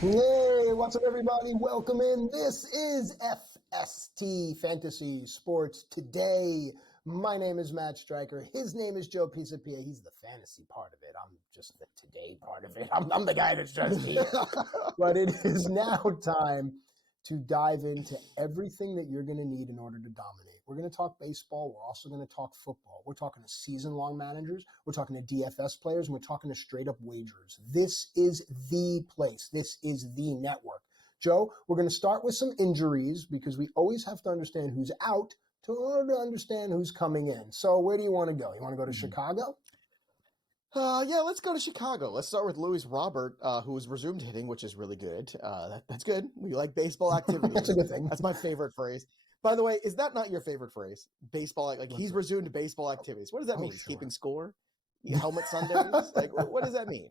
Hey, what's up, everybody? Welcome in. This is FST Fantasy Sports Today. My name is Matt Striker. His name is Joe Pisapia. He's the fantasy part of it. I'm just the today part of it. I'm the guy that's just here. But it is now time to dive into everything that you're going to need in order to dominate. We're going to talk baseball. We're also going to talk football. We're talking to season-long managers. We're talking to DFS players, and we're talking to straight-up wagers. This is the place. This is the network. Joe, we're going to start with some injuries because we always have to understand who's out in order to understand who's coming in. So where do you want to go? You want to go to Chicago? Yeah, let's go to Chicago. Let's start with Luis Robert, who has resumed hitting, which is really good. That's good. We like baseball activities. That's a good thing. That's my favorite phrase. By the way, is that not your favorite phrase? Baseball, like he's resumed baseball activities. What does that mean? Sure. Keeping score? Helmet Sundays? Like, what does that mean?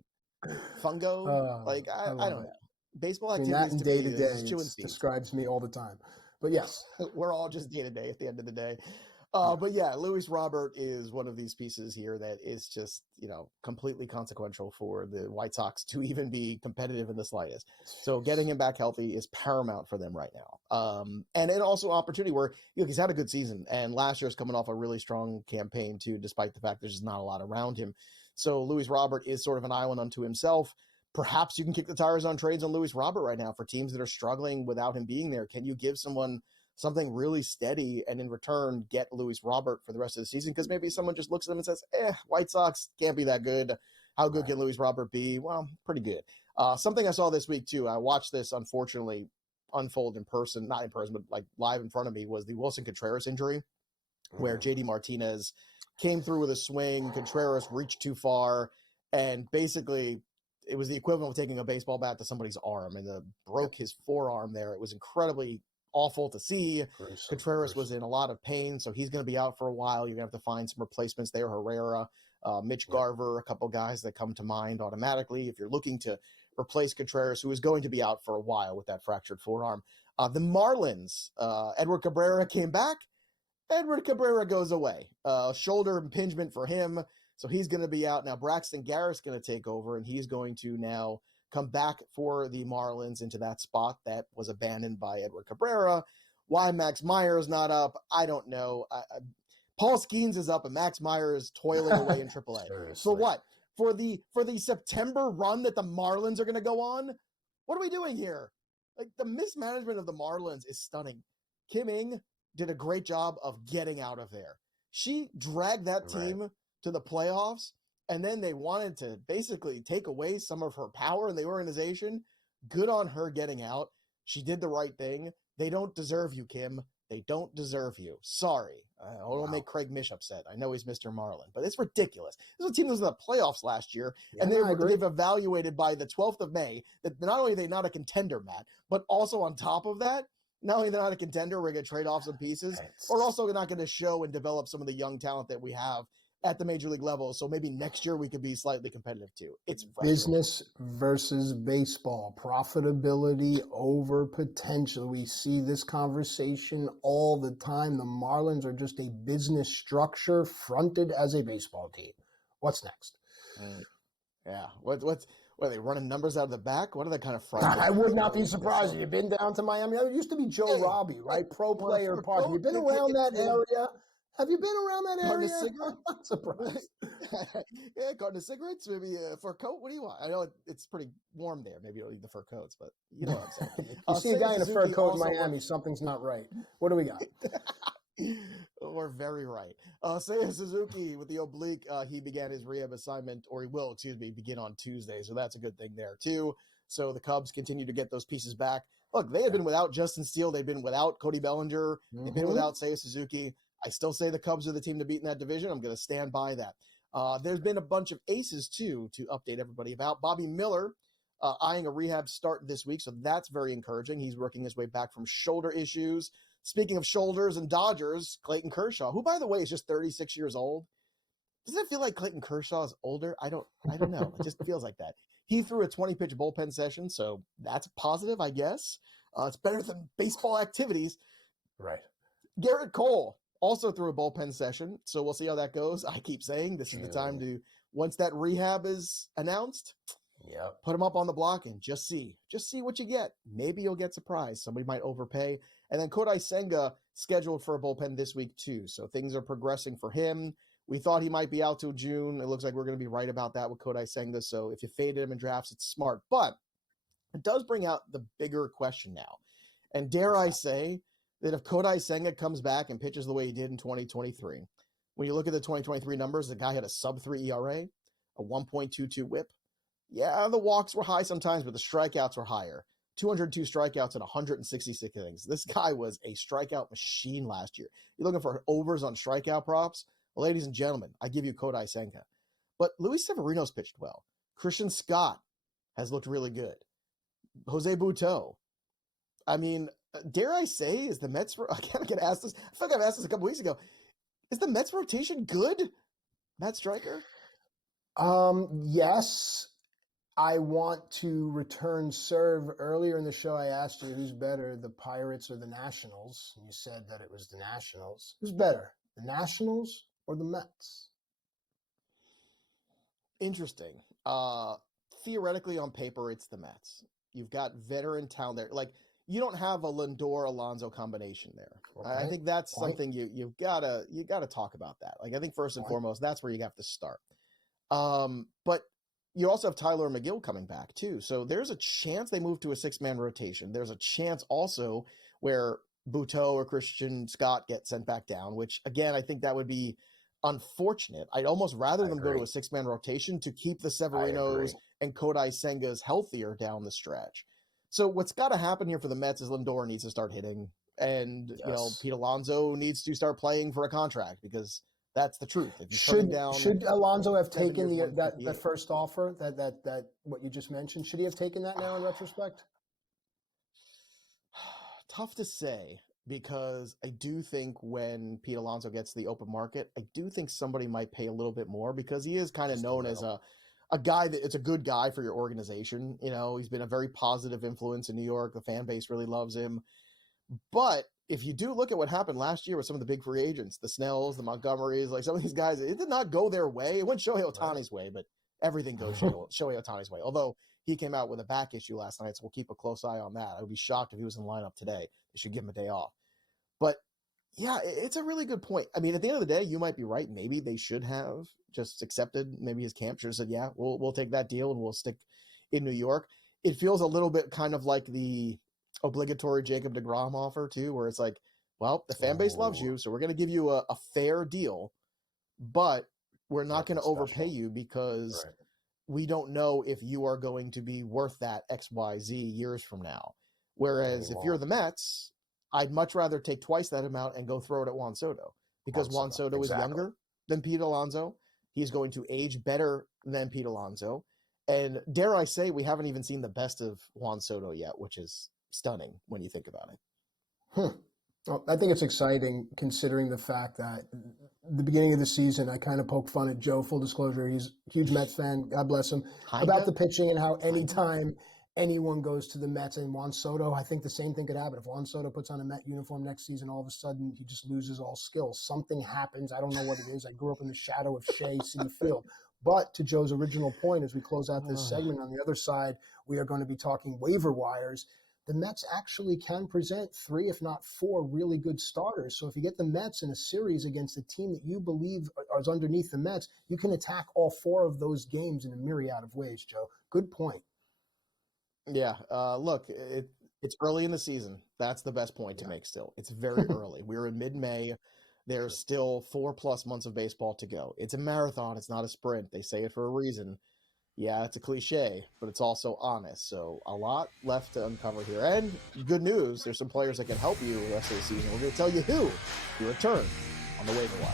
Fungo? I don't know. Baseball activities that day to day describes me all the time. But yes, we're all just day to day at the end of the day. But yeah, Luis Robert is one of these pieces here that is just, completely consequential for the White Sox to even be competitive in the slightest. So getting him back healthy is paramount for them right now. And also opportunity where he's had a good season, and last year's coming off a really strong campaign too, despite the fact there's just not a lot around him. So Luis Robert is sort of an island unto himself. Perhaps you can kick the tires on trades on Luis Robert right now for teams that are struggling without him being there. Can you give someone something really steady and in return get Luis Robert for the rest of the season? Because maybe someone just looks at them and says, White Sox can't be that good. How good can Luis Robert be? Well, pretty good. Something I saw this week too, I watched this unfortunately unfold not in person, but like live in front of me, was the Wilson Contreras injury, where JD Martinez came through with a swing. Contreras reached too far, and basically it was the equivalent of taking a baseball bat to somebody's arm, and broke his forearm there. It was incredibly awful to see. Contreras was in a lot of pain, so he's going to be out for a while. You're going to have to find some replacements there. Herrera, Mitch Garver, a couple guys that come to mind automatically if you're looking to replace Contreras, who is going to be out for a while with that fractured forearm. The Marlins, Edward Cabrera came back. Edward Cabrera goes away. Shoulder impingement for him, so he's going to be out. Now Braxton Garrett's going to take over, and he's going to now come back for the Marlins into that spot that was abandoned by Edward Cabrera. Why Max Meyer is not up, I don't know. Paul Skeens is up, and Max Meyer is toiling away in AAA. For what? For the September run that the Marlins are going to go on? What are we doing here? Like, the mismanagement of the Marlins is stunning. Kim Ng did a great job of getting out of there. She dragged that team to the playoffs, and then they wanted to basically take away some of her power in the organization. Good on her getting out. She did the right thing. They don't deserve you, Kim. They don't deserve you. Sorry. I don't make Craig Mish upset. I know he's Mr. Marlin, but it's ridiculous. This is a team that was in the playoffs last year, and they've evaluated by the 12th of May that not only are they not a contender, Matt, but also on top of that, not only they're not a contender, we're going to trade off some pieces, or also not going to show and develop some of the young talent that we have at the major league level. So maybe next year we could be slightly competitive too. It's business versus baseball, profitability over potential. We see this conversation all the time. The Marlins are just a business structure fronted as a baseball team. What's next? Yeah. What are they running numbers out of the back? What are they kind of fronted? I would not be surprised if you've been down to Miami. It used to be Joe Robbie, right? Pro Player Park. Have you been around that area? Have you been around that area? I'm not surprised. Yeah, garden of cigarettes, maybe a fur coat. What do you want? I know it's pretty warm there. Maybe you'll need the fur coats, but you know what I'm saying. You see a guy in a fur coat in Miami, something's not right. What do we got? We're very right. Seiya Suzuki with the oblique, he began his rehab assignment, or he will, begin on Tuesday. So that's a good thing there too. So the Cubs continue to get those pieces back. Look, they had been without Justin Steele. They've been without Cody Bellinger. They've been without Seiya Suzuki. I still say the Cubs are the team to beat in that division. I'm going to stand by that. There's been a bunch of aces, too, to update everybody about. Bobby Miller eyeing a rehab start this week, so that's very encouraging. He's working his way back from shoulder issues. Speaking of shoulders and Dodgers, Clayton Kershaw, who, by the way, is just 36 years old. Doesn't it feel like Clayton Kershaw is older? I don't know. It just feels like that. He threw a 20-pitch bullpen session, so that's positive, I guess. It's better than baseball activities. Right. Garrett Cole also threw a bullpen session, so we'll see how that goes. I keep saying this is the time to, once that rehab is announced, Yep. Put him up on the block and just see what you get. Maybe you'll get surprised. Somebody might overpay. And then Kodai Senga scheduled for a bullpen this week too. So things are progressing for him. We thought he might be out till June. It looks like we're going to be right about that with Kodai Senga. So if you faded him in drafts, it's smart. But it does bring out the bigger question now. And dare I say that if Kodai Senga comes back and pitches the way he did in 2023, when you look at the 2023 numbers, the guy had a sub-3 ERA, a 1.22 whip. Yeah, the walks were high sometimes, but the strikeouts were higher. 202 strikeouts in 166 innings. This guy was a strikeout machine last year. You're looking for overs on strikeout props? Well, ladies and gentlemen, I give you Kodai Senga. But Luis Severino's pitched well. Christian Scott has looked really good. Jose Butto. I mean, dare I say, is the Mets... I can't get asked this. I feel like I've asked this a couple weeks ago. Is the Mets rotation good, Matt Striker? Yes. I want to return serve. Earlier in the show, I asked you who's better, the Pirates or the Nationals. And you said that it was the Nationals. Who's better, the Nationals or the Mets? Interesting. Theoretically, on paper, it's the Mets. You've got veteran talent there. Like, you don't have a Lindor-Alonso combination there. Okay. I think that's something you've got to talk about that. Like, I think first and foremost, that's where you have to start. But you also have Tyler McGill coming back too. So there's a chance they move to a 6-man rotation. There's a chance also where Butto or Christian Scott get sent back down, which again, I think that would be unfortunate. I'd almost rather them go to a 6-man rotation to keep the Severinos and Kodai Sengas healthier down the stretch. So what's got to happen here for the Mets is Lindor needs to start hitting, and Pete Alonso needs to start playing for a contract, because that's the truth. If should Alonso have taken that first offer, that what you just mentioned? Should he have taken that now in retrospect? Tough to say, because I do think when Pete Alonso gets to the open market, I do think somebody might pay a little bit more, because he is kind of known as a guy that it's a good guy for your organization. You know, he's been a very positive influence in New York. The fan base really loves him. But if you do look at what happened last year with some of the big free agents, the Snells, the Montgomerys, like some of these guys, it did not go their way. It went Shohei Ohtani's way, but everything goes Shohei Ohtani's way. Although he came out with a back issue last night, so we'll keep a close eye on that. I would be shocked if he was in the lineup today. They should give him a day off. But yeah, it's a really good point. I mean, at the end of the day, you might be right. Maybe they should have just accepted. Maybe his camp should have said, yeah, we'll take that deal and we'll stick in New York. It feels a little bit kind of like the obligatory Jacob deGrom offer too, where it's like, well, the fan base loves you, so we're going to give you a fair deal, but we're not going to overpay you, because we don't know if you are going to be worth that XYZ years from now. Whereas if you're the Mets, I'd much rather take twice that amount and go throw it at Juan Soto, because Juan Soto is younger than Pete Alonso. He's going to age better than Pete Alonso. And dare I say, we haven't even seen the best of Juan Soto yet, which is stunning when you think about it. Well, I think it's exciting, considering the fact that the beginning of the season, I kind of poked fun at Joe. Full disclosure, he's a huge Mets fan. God bless him. About the pitching and how anytime anyone goes to the Mets, and Juan Soto, I think the same thing could happen. If Juan Soto puts on a Met uniform next season, all of a sudden he just loses all skills. Something happens. I don't know what it is. I grew up in the shadow of Shea City Field. But to Joe's original point, as we close out this segment, on the other side, we are going to be talking waiver wires. The Mets actually can present 3, if not 4, really good starters. So if you get the Mets in a series against a team that you believe is underneath the Mets, you can attack all 4 of those games in a myriad of ways, Joe. Good point. Yeah, look, it's early in the season. That's the best point to make still. It's very early. We're in mid-May. There's still 4+ months of baseball to go. It's a marathon. It's not a sprint. They say it for a reason. Yeah, it's a cliche, but it's also honest. So a lot left to uncover here. And good news, there's some players that can help you the rest of the season. We're going to tell you who you return on the waiver wire.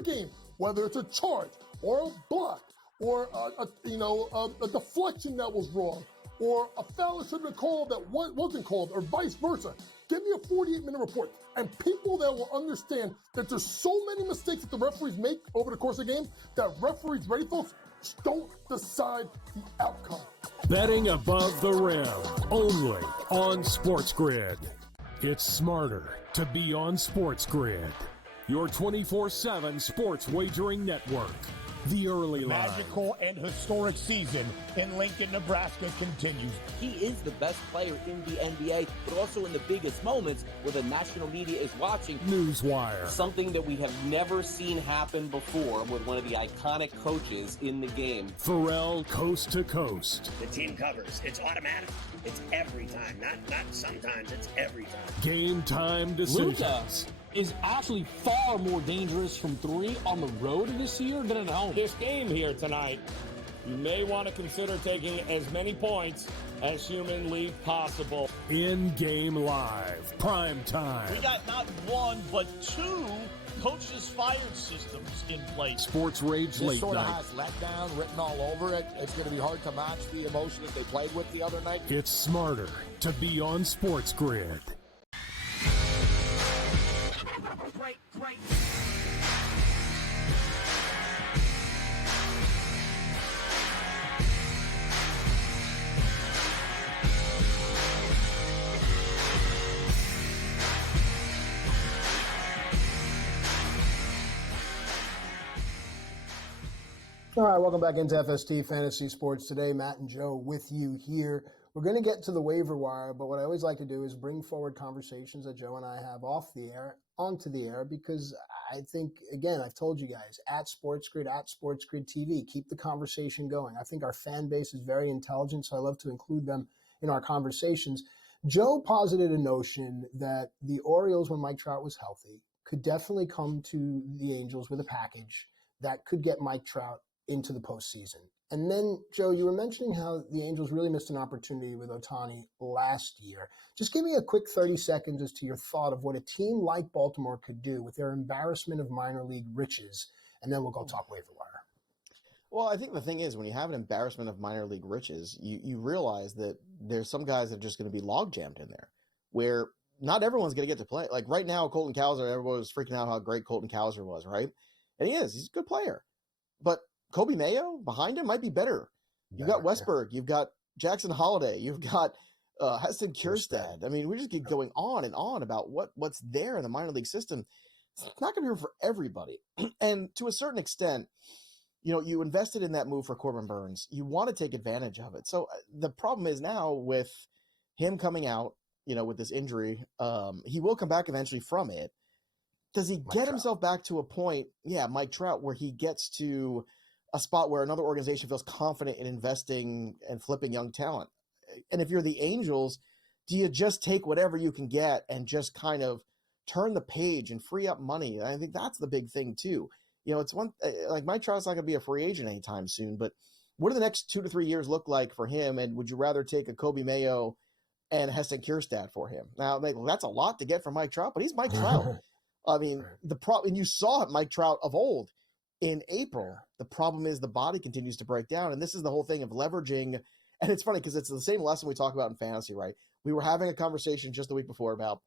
a game, whether it's a charge or a block or a deflection that was wrong or a foul that should have been called that wasn't called or vice versa. Give me a 48-minute report. And people that will understand that there's so many mistakes that the referees make over the course of the game that referees, ready folks, don't decide the outcome. Betting above the rim, only on SportsGrid. It's smarter to be on SportsGrid, your 24/7 sports wagering network. The early line. Magical and historic season in Lincoln, Nebraska continues. He is the best player in the NBA, but also in the biggest moments where the national media is watching. Newswire. Something that we have never seen happen before with one of the iconic coaches in the game. Pharrell, coast to coast. The team covers. It's automatic. It's every time. Not sometimes. It's every time. Game time decisions. Luka is actually far more dangerous from three on the road this year than at home. This game here tonight, you may want to consider taking as many points as humanly possible. In-game live. Prime time. We got not one, but two coaches fired systems in place. Sports Rage This Late sort of Night. has letdown written all over it. It's going to be hard to match the emotion that they played with the other night. It's smarter to be on SportsGrid. Great. All right, welcome back into FST Fantasy Sports today. Matt and Joe with you here. We're going to get to the waiver wire, but what I always like to do is bring forward conversations that Joe and I have off the air onto the air, because I think, again, I've told you guys, at SportsGrid TV, keep the conversation going. I think our fan base is very intelligent, so I love to include them in our conversations. Joe posited a notion that the Orioles, when Mike Trout was healthy, could definitely come to the Angels with a package that could get Mike Trout into the postseason. And then, Joe, you were mentioning how the Angels really missed an opportunity with Ohtani last year. Just give me a quick 30 seconds as to your thought of what a team like Baltimore could do with their embarrassment of minor league riches, and then we'll go talk waiver wire. Well, I think the thing is, when you have an embarrassment of minor league riches, you realize that there's some guys that are just going to be log jammed in there, where not everyone's going to get to play. Like right now, Colton Cowser, everyone was freaking out how great Colton Cowser was, right? And he's a good player. But Kobe Mayo behind him might be better. You've got Westberg, you've got Jackson Holiday, you've got Heston Kjerstad. I mean, we just keep going on and on about what's there in the minor league system. It's not going to be for everybody. And to a certain extent, you invested in that move for Corbin Burns. You want to take advantage of it. So the problem is now with him coming out, with this injury, he will come back eventually from it. Does he get himself back to a point, Mike Trout, where he gets to a spot where another organization feels confident in investing and flipping young talent? And if you're the Angels, do you just take whatever you can get and just kind of turn the page and free up money? I think that's the big thing too. It's one, like Mike Trout's not going to be a free agent anytime soon, but what do the next 2 to 3 years look like for him? And would you rather take a Kobe Mayo and Heston Kjerstad for him? Now, that's a lot to get from Mike Trout, but he's Mike Trout. I mean, and you saw it, Mike Trout of old in April. The problem is the body continues to break down. And this is the whole thing of leveraging. And it's funny because it's the same lesson we talk about in fantasy, right? We were having a conversation just the week before about,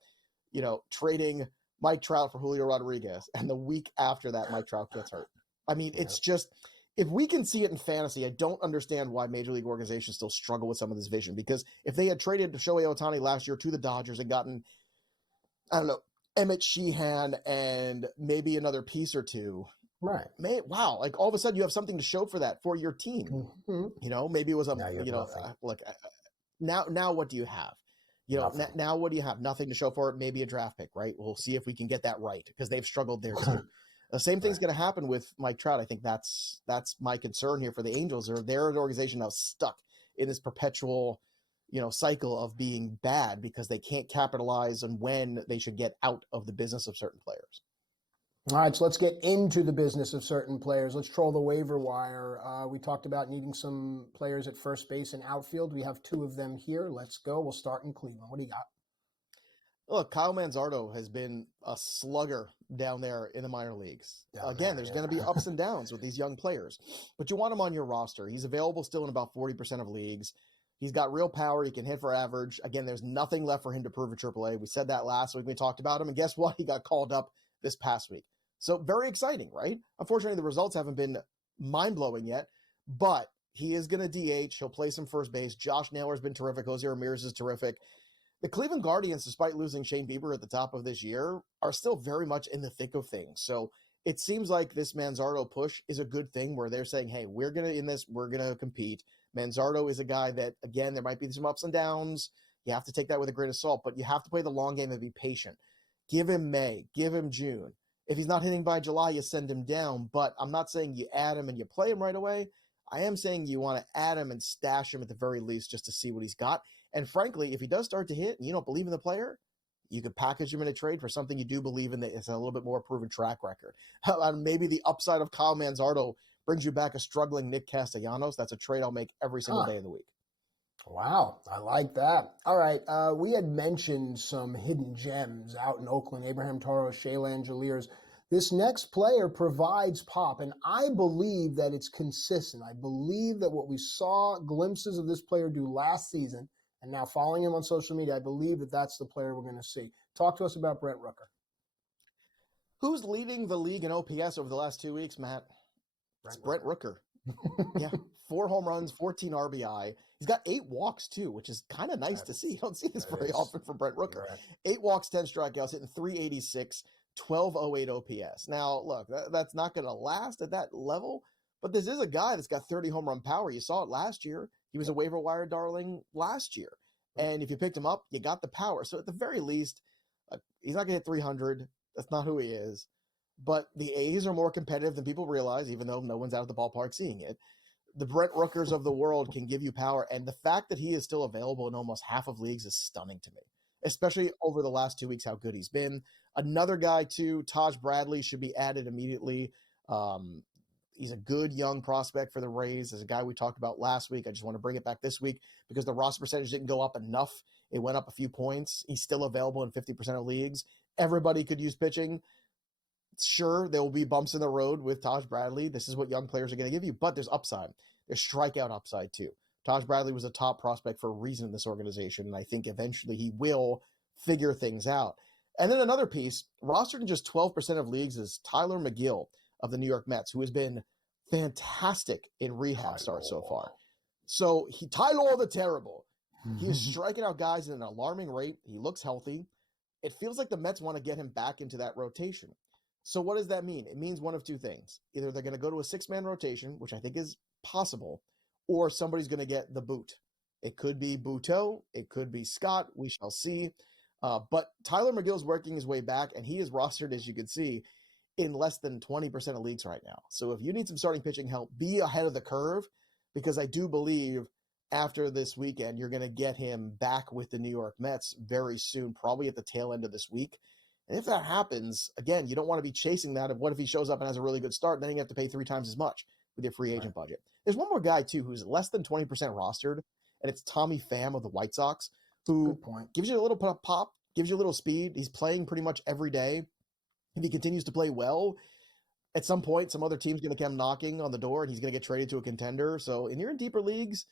trading Mike Trout for Julio Rodriguez. And the week after that, Mike Trout gets hurt. I mean, it's just, if we can see it in fantasy, I don't understand why major league organizations still struggle with some of this vision. Because if they had traded Shohei Ohtani last year to the Dodgers and gotten, I don't know, Emmett Sheehan and maybe another piece or two. Right. Wow. Like all of a sudden you have something to show for that for your team. Mm-hmm. Maybe it was now what do you have? Now what do you have? Nothing to show for it. Maybe a draft pick, right? We'll see if we can get that right because they've struggled there too. The same thing's going to happen with Mike Trout. I think that's my concern here for the Angels. They're an organization now stuck in this perpetual cycle of being bad because they can't capitalize on when they should get out of the business of certain players. All right, so let's get into the business of certain players. Let's troll the waiver wire. We talked about needing some players at first base and outfield. We have two of them here. Let's go. We'll start in Cleveland. What do you got? look, Kyle Manzardo has been a slugger down there in the minor leagues. There's going to be ups and downs with these young players, but you want him on your roster. He's available still in about 40% of leagues. He's got real power. He can hit for average. Again, there's nothing left for him to prove at AAA. We said that last week. We talked about him, and guess what? He got called up this past week. So very exciting, right? Unfortunately, the results haven't been mind-blowing yet, but he is going to DH. He'll play some first base. Josh Naylor's been terrific. Jose Ramirez is terrific. The Cleveland Guardians, despite losing Shane Bieber at the top of this year, are still very much in the thick of things. So it seems like this Manzardo push is a good thing where they're saying, hey, we're going to compete. Manzardo is a guy that, again, there might be some ups and downs. You have to take that with a grain of salt, but you have to play the long game and be patient. Give him May. Give him June. If he's not hitting by July, you send him down, but I'm not saying you add him and you play him right away. I am saying you want to add him and stash him at the very least just to see what he's got. And frankly, if he does start to hit and you don't believe in the player, you could package him in a trade for something you do believe in that is a little bit more proven track record. Maybe the upside of Kyle Manzardo brings you back a struggling Nick Castellanos. That's a trade I'll make every single day of the week. Wow, I like that. All right, we had mentioned some hidden gems out in Oakland, Abraham Toro, Shea Langeliers. This next player provides pop, and I believe that it's consistent. I believe that what we saw glimpses of this player do last season, and now following him on social media, I believe that that's the player we're going to see. Talk to us about Brent Rooker. Who's leading the league in OPS over the last 2 weeks, Matt? It's Brent Rooker. Yeah, 4 home runs, 14 RBI. He's got 8 walks, too, which is kind of nice to see. You don't see this very often from Brent Rooker. Right. 8 walks, 10 strikeouts, hitting 386, 1208 OPS. Now, look, that's not going to last at that level, but this is a guy that's got 30 home run power. You saw it last year. He was a waiver wire darling last year. And if you picked him up, you got the power. So at the very least, he's not going to hit 300. That's not who he is. But the A's are more competitive than people realize, even though no one's out at the ballpark seeing it. The Brent Rookers of the world can give you power. And the fact that he is still available in almost half of leagues is stunning to me, especially over the last 2 weeks, how good he's been. Another guy, too, Taj Bradley, should be added immediately. He's a good young prospect for the Rays. There's a guy we talked about last week. I just want to bring it back this week because the roster percentage didn't go up enough. It went up a few points. He's still available in 50% of leagues. Everybody could use pitching. Sure, there will be bumps in the road with Taj Bradley. This is what young players are going to give you, but there's upside. There's strikeout upside, too. Taj Bradley was a top prospect for a reason in this organization, and I think eventually he will figure things out. And then another piece, rostered in just 12% of leagues, is Tyler McGill of the New York Mets, who has been fantastic in rehab starts so far. So Tyler the Terrible. He is striking out guys at an alarming rate. He looks healthy. It feels like the Mets want to get him back into that rotation. So what does that mean? It means one of two things. Either they're going to go to a 6-man rotation, which I think is possible, or somebody's going to get the boot. It could be Buteau. It could be Scott. We shall see. But Tyler McGill's working his way back, and he is rostered, as you can see, in less than 20% of leagues right now. So if you need some starting pitching help, be ahead of the curve, because I do believe after this weekend, you're going to get him back with the New York Mets very soon, probably at the tail end of this week. And if that happens, again, you don't want to be chasing that. Of what if he shows up and has a really good start, and then you have to pay 3 times as much with your free agent budget. There's one more guy, too, who's less than 20% rostered, and it's Tommy Pham of the White Sox, who gives you a little pop, gives you a little speed. He's playing pretty much every day. If he continues to play well, at some point, some other team's going to come knocking on the door, and he's going to get traded to a contender. So, and you're in deeper leagues,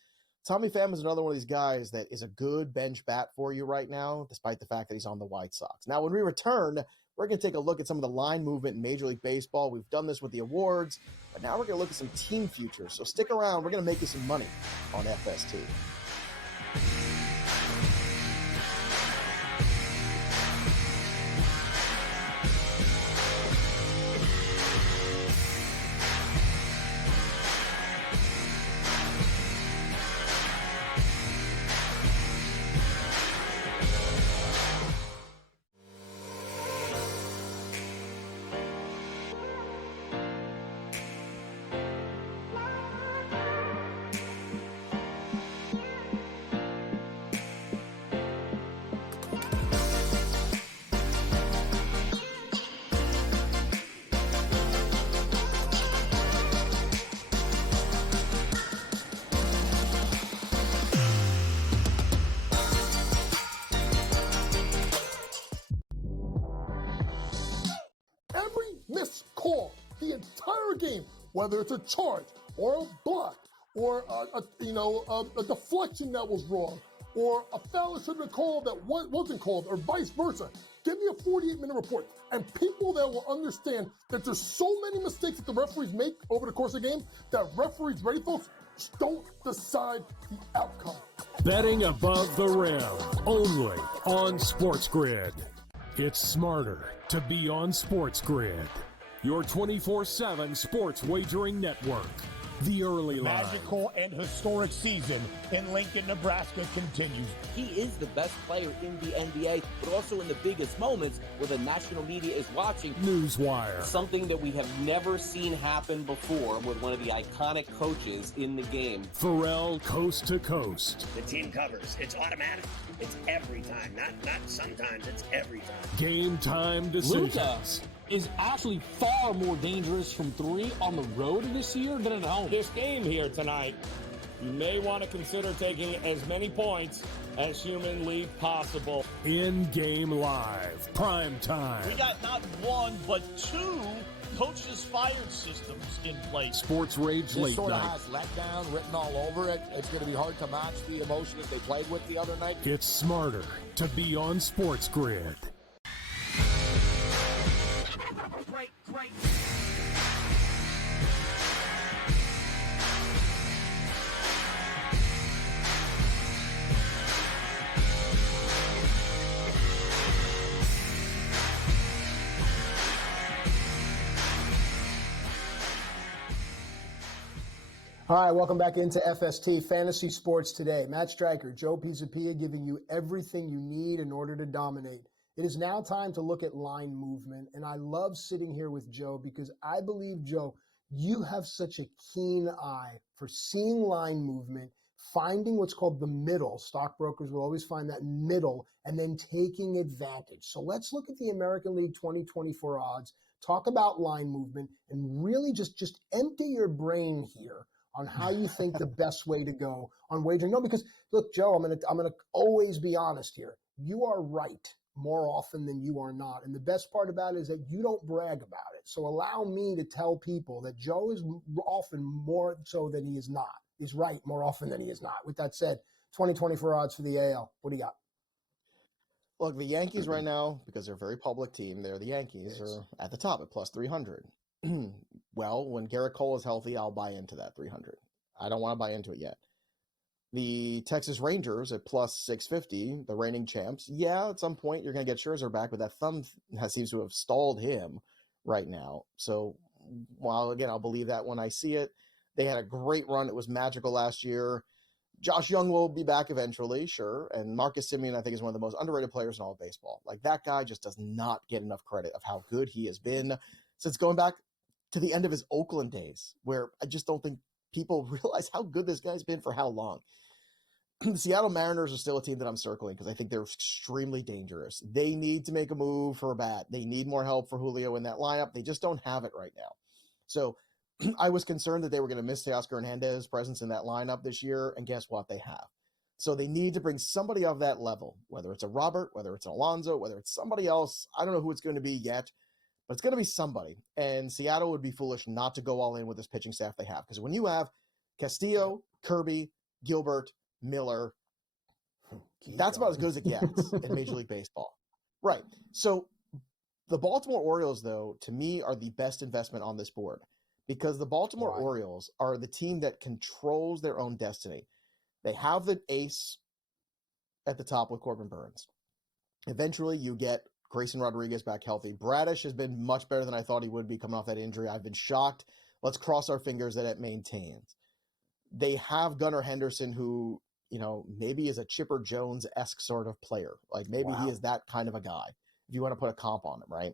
Tommy Pham is another one of these guys that is a good bench bat for you right now, despite the fact that he's on the White Sox. Now, when we return, we're going to take a look at some of the line movement in Major League Baseball. We've done this with the awards, but now we're going to look at some team futures. So stick around. We're going to make you some money on FST. game, whether it's a charge or a block or a deflection that was wrong or a foul that should have been called that wasn't called or vice versa. Give me a 48-minute report. And people that will understand that there's so many mistakes that the referees make over the course of the game that referees, ready folks, don't decide the outcome. Betting above the rim, only on SportsGrid. It's smarter to be on SportsGrid. Your 24/7 sports wagering network. The early line. Magical and historic season in Lincoln, Nebraska continues. He is the best player in the NBA, but also in the biggest moments where the national media is watching. Newswire. Something that we have never seen happen before with one of the iconic coaches in the game. Pharrell coast to coast. The team covers. It's automatic. It's every time. Not sometimes. It's every time. Game time decisions. Luka is actually far more dangerous from three on the road this year than at home. This game here tonight, you may want to consider taking as many points as humanly possible. In-game live. Prime time. We got not one, but two coaches fired systems in place. Sports Rage This late sort night. of has letdown written all over it. It's going to be hard to match the emotion that they played with the other night. It's smarter to be on SportsGrid. Great. All right, welcome back into FST Fantasy Sports Today. Matt Striker, Joe Pisapia giving you everything you need in order to dominate. It is now time to look at line movement, and I love sitting here with Joe because I believe, Joe, you have such a keen eye for seeing line movement, finding what's called the middle. Stockbrokers will always find that middle and then taking advantage. So let's look at the American League 2024 odds, talk about line movement, and really just empty your brain here on how you think the best way to go on wagering. No, because look, Joe, I'm gonna always be honest here. You are right more often than you are not. And the best part about it is that you don't brag about it. So allow me to tell people that Joe is often more so than he is not. He's right more often than he is not. With that said, 2024 odds for the AL. What do you got? Look, the Yankees right now, because they're a very public team, they're the Yankees, are at the top at plus 300. Well, when Garrett Cole is healthy, I'll buy into that 300. I don't want to buy into it yet. The Texas Rangers at plus 650, the reigning champs. Yeah, at some point you're going to get Scherzer back, but that thumb seems to have stalled him right now. So, while again, I'll believe that when I see it. They had a great run. It was magical last year. Josh Young will be back eventually, sure. And Marcus Semien, I think, is one of the most underrated players in all of baseball. Like, that guy just does not get enough credit of how good he has been since going back to the end of his Oakland days, where I just don't think people realize how good this guy's been for how long. The Seattle Mariners are still a team that I'm circling because I think they're extremely dangerous. They need to make a move for a bat. They need more help for Julio in that lineup. They just don't have it right now. So I was concerned that they were going to miss Teoscar Hernandez's presence in that lineup this year, and guess what? They have. So they need to bring somebody of that level, whether it's a Robert, whether it's an Alonso, whether it's somebody else. I don't know who it's going to be yet, but it's going to be somebody. And Seattle would be foolish not to go all in with this pitching staff they have. Because when you have Castillo, Kirby, Gilbert, Miller, that's about as good as it gets in Major League Baseball. Right. So the Baltimore Orioles, though, to me, are the best investment on this board because the Baltimore Orioles are the team that controls their own destiny. They have the ace at the top with Corbin Burns. Eventually, you get Grayson Rodriguez back healthy. Bradish has been much better than I thought he would be coming off that injury. I've been shocked. Let's cross our fingers that it maintains. They have Gunnar Henderson, who, you know, maybe is a Chipper Jones-esque sort of player. Like maybe he is that kind of a guy, if you want to put a comp on him, right?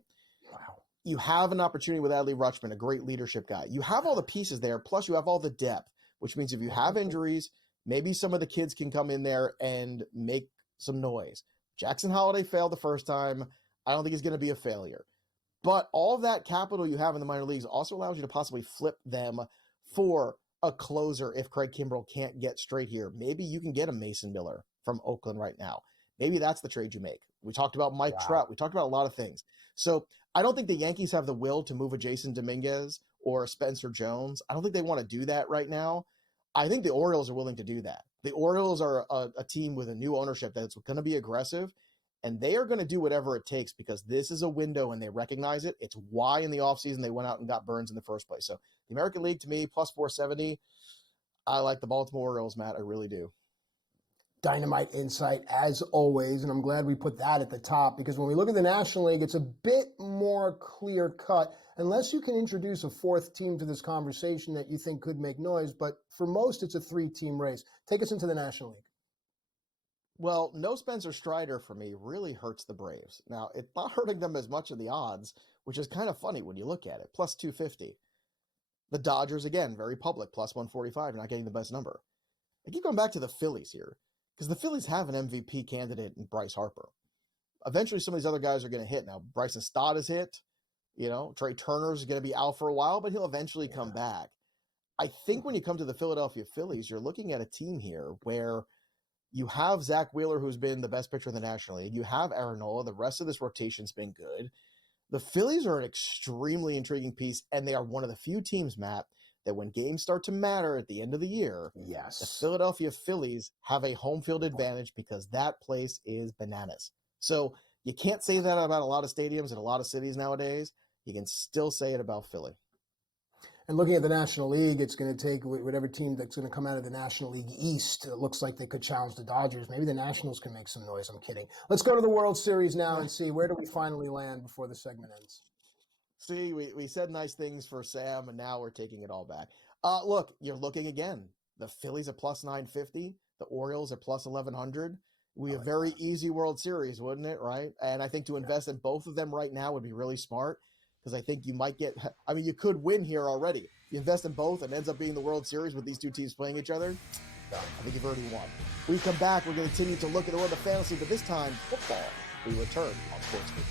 Wow. You have an opportunity with Adley Rutschman, a great leadership guy. You have all the pieces there, plus you have all the depth, which means if you have injuries, maybe some of the kids can come in there and make some noise. Jackson Holiday failed the first time. I don't think he's going to be a failure. But all of that capital you have in the minor leagues also allows you to possibly flip them for a closer if Craig Kimbrell can't get straight here. Maybe you can get a Mason Miller from Oakland right now. Maybe that's the trade you make. We talked about Mike Trout. We talked about a lot of things. So I don't think the Yankees have the will to move a Jason Dominguez or a Spencer Jones. I don't think they want to do that right now. I think the Orioles are willing to do that. The Orioles are a team with a new ownership that's going to be aggressive, and they are going to do whatever it takes because this is a window and they recognize it. It's why in the offseason they went out and got Burns in the first place. So the American League, to me, plus 470, I like the Baltimore Orioles, Matt. I really do. Dynamite insight as always, and I'm glad we put that at the top because when we look at the National League, it's a bit more clear cut, unless you can introduce a fourth team to this conversation that you think could make noise, but for most, it's a 3-team race. Take us into the National League. Well, no Spencer Strider for me really hurts the Braves. Now, it's not hurting them as much in the odds, which is kind of funny when you look at it, plus 250. The Dodgers, again, very public, plus 145, not getting the best number. I keep going back to the Phillies here. Because the Phillies have an MVP candidate in Bryce Harper. Eventually, some of these other guys are going to hit. Now, Bryson Stott is hit. Trey Turner's going to be out for a while, but he'll eventually come back. I think when you come to the Philadelphia Phillies, you're looking at a team here where you have Zach Wheeler, who's been the best pitcher in the National League. You have Aaron Nola. The rest of this rotation's been good. The Phillies are an extremely intriguing piece, and they are one of the few teams, Matt, that when games start to matter at the end of the year, yes, the Philadelphia Phillies have a home field advantage because that place is bananas. So you can't say that about a lot of stadiums in a lot of cities nowadays. You can still say it about Philly. And looking at the National League, it's going to take whatever team that's going to come out of the National League East. It looks like they could challenge the Dodgers. Maybe the Nationals can make some noise. I'm kidding. Let's go to the World Series now and see where do we finally land before the segment ends. See, we said nice things for Sam, and now we're taking it all back. Look, you're looking again. The Phillies at plus 950. The Orioles at plus 1100. We have a very easy World Series, wouldn't it, right? And I think to invest in both of them right now would be really smart because I think you might get – you could win here already. If you invest in both and ends up being the World Series with these two teams playing each other, I think you've already won. When we come back, we're going to continue to look at the world of fantasy, but this time, football. We return on SportsGrid.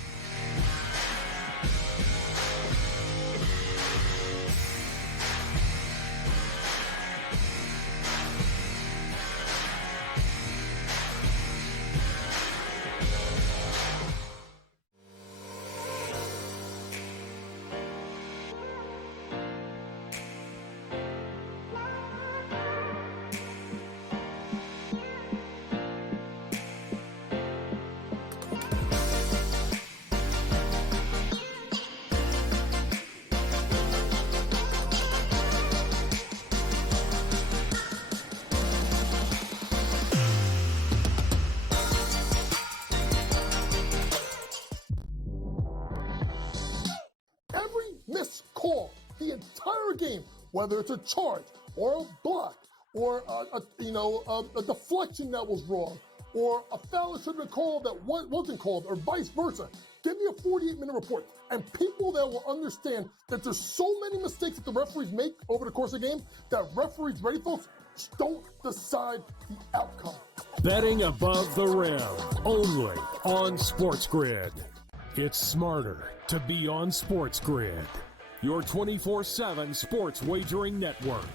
The entire game, whether it's a charge or a block or a deflection that was wrong or a foul that should have been called that wasn't called or vice versa. Give me a 48-minute report. And people that will understand that there's so many mistakes that the referees make over the course of the game that referees, ready folks, don't decide the outcome. Betting above the rim, only on SportsGrid. It's smarter to be on SportsGrid. Your 24/7 sports wagering network.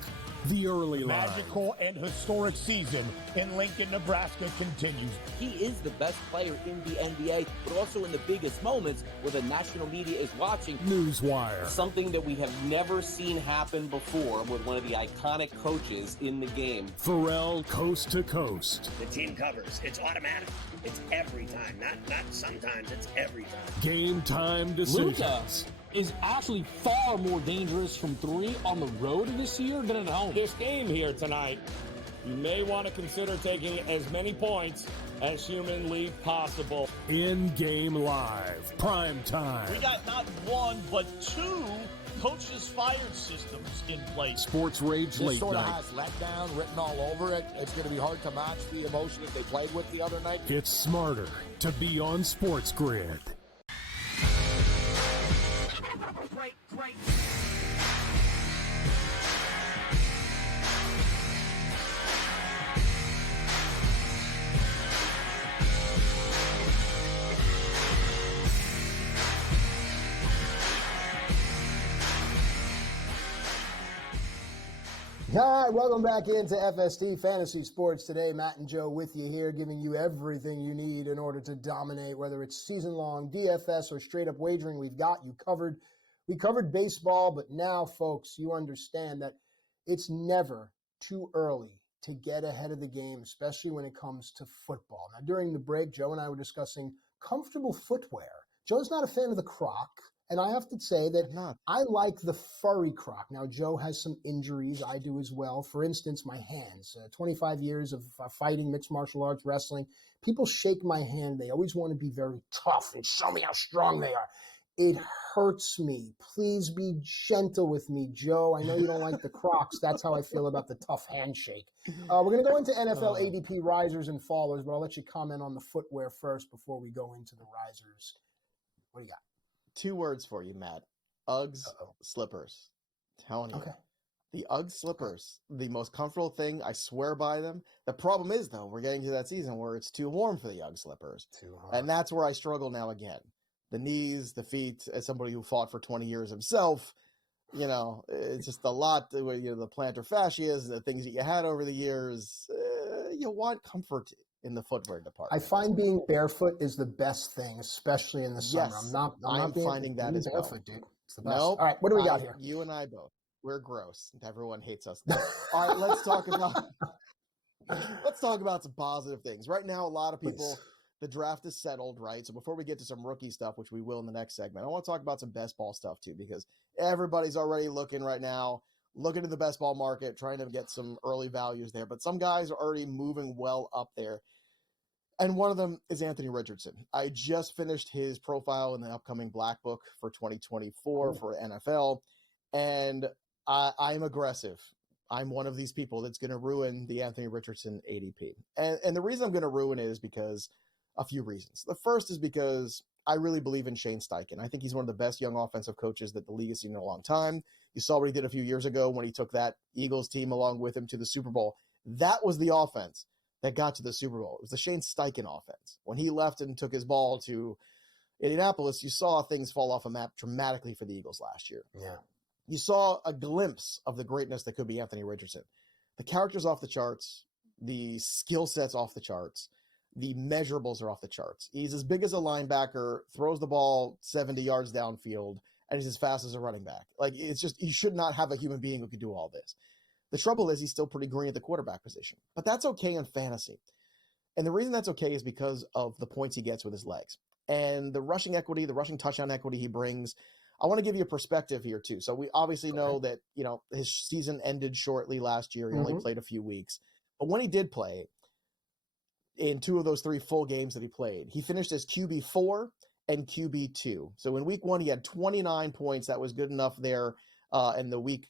The early line. Magical and historic season in Lincoln, Nebraska continues. He is the best player in the NBA, but also in the biggest moments where the national media is watching. Newswire. Something that we have never seen happen before with one of the iconic coaches in the game. Pharrell coast to coast. The team covers. It's automatic. It's every time. Not sometimes. It's every time. Game time decisions. Luka is actually far more dangerous from three on the road this year than at home. This game here tonight, you may want to consider taking as many points as humanly possible. In-game live, prime time. We got not one, but two coaches fired systems in place. Sports Rage This Late sort of Night. has letdown written all over it. It's going to be hard to match the emotion that they played with the other night. It's smarter to be on SportsGrid. Great. All right, welcome back into FST Fantasy Sports today. Matt and Joe with you here, giving you everything you need in order to dominate, whether it's season-long DFS or straight-up wagering. We've got you covered. We covered baseball, but now, folks, you understand that it's never too early to get ahead of the game, especially when it comes to football. Now, during the break, Joe and I were discussing comfortable footwear. Joe's not a fan of the Croc, and I have to say that I like the furry Croc. Now, Joe has some injuries. I do as well. For instance, my hands. 25 years of fighting, mixed martial arts, wrestling. People shake my hand. They always want to be very tough and show me how strong they are. It hurts me. Please be gentle with me, Joe. I know you don't like the Crocs. That's how I feel about the tough handshake. We're going to go into NFL ADP risers and fallers, but I'll let you comment on the footwear first before we go into the risers. What do you got? 2 words for you, Matt. Uggs slippers. Telling you. Okay. The Uggs slippers, the most comfortable thing. I swear by them. The problem is, though, we're getting to that season where it's too warm for the Uggs slippers. Too hot. And that's where I struggle now again. The knees, the feet, as somebody who fought for 20 years himself, it's just a lot. The plantar fascias, the things that you had over the years, you want comfort in the footwear department. I find being barefoot is the best thing, especially in the summer. Yes, I'm not finding that as barefoot, well. dude. It's the best. Nope. All right, what do we got here? You and I both. We're gross. Everyone hates us. All right, let's talk about some positive things. Right now, a lot of people. Please. The draft is settled, right? So before we get to some rookie stuff, which we will in the next segment, I want to talk about some best ball stuff too, because everybody's already looking right now, looking at the best ball market, trying to get some early values there. But some guys are already moving well up there. And one of them is Anthony Richardson. I just finished his profile in the upcoming Black Book for 2024 for NFL. And I'm aggressive. I'm one of these people that's going to ruin the Anthony Richardson ADP. And the reason I'm going to ruin it is because a few reasons. The first is because I really believe in Shane Steichen. I think he's one of the best young offensive coaches that the league has seen in a long time. You saw what he did a few years ago when he took that Eagles team along with him to the Super Bowl. That was the offense that got to the Super Bowl. It was the Shane Steichen offense. When he left and took his ball to Indianapolis, you saw things fall off a map dramatically for the Eagles last year. Yeah. You saw a glimpse of the greatness that could be Anthony Richardson. The character's off the charts. The skill set's off the charts. The measurables are off the charts. He's as big as a linebacker, throws the ball 70 yards downfield, and he's as fast as a running back. Like, it's just, you should not have a human being who could do all this. The trouble is he's still pretty green at the quarterback position, but that's okay in fantasy. And the reason that's okay is because of the points he gets with his legs and the rushing equity, the rushing touchdown equity he brings. I want to give you a perspective here too. So we obviously know that, his season ended shortly last year. He only played a few weeks, but when he did play, in 2 of those 3 full games that he played, he finished as QB4 and QB2. So in week 1, he had 29 points. That was good enough there. And the week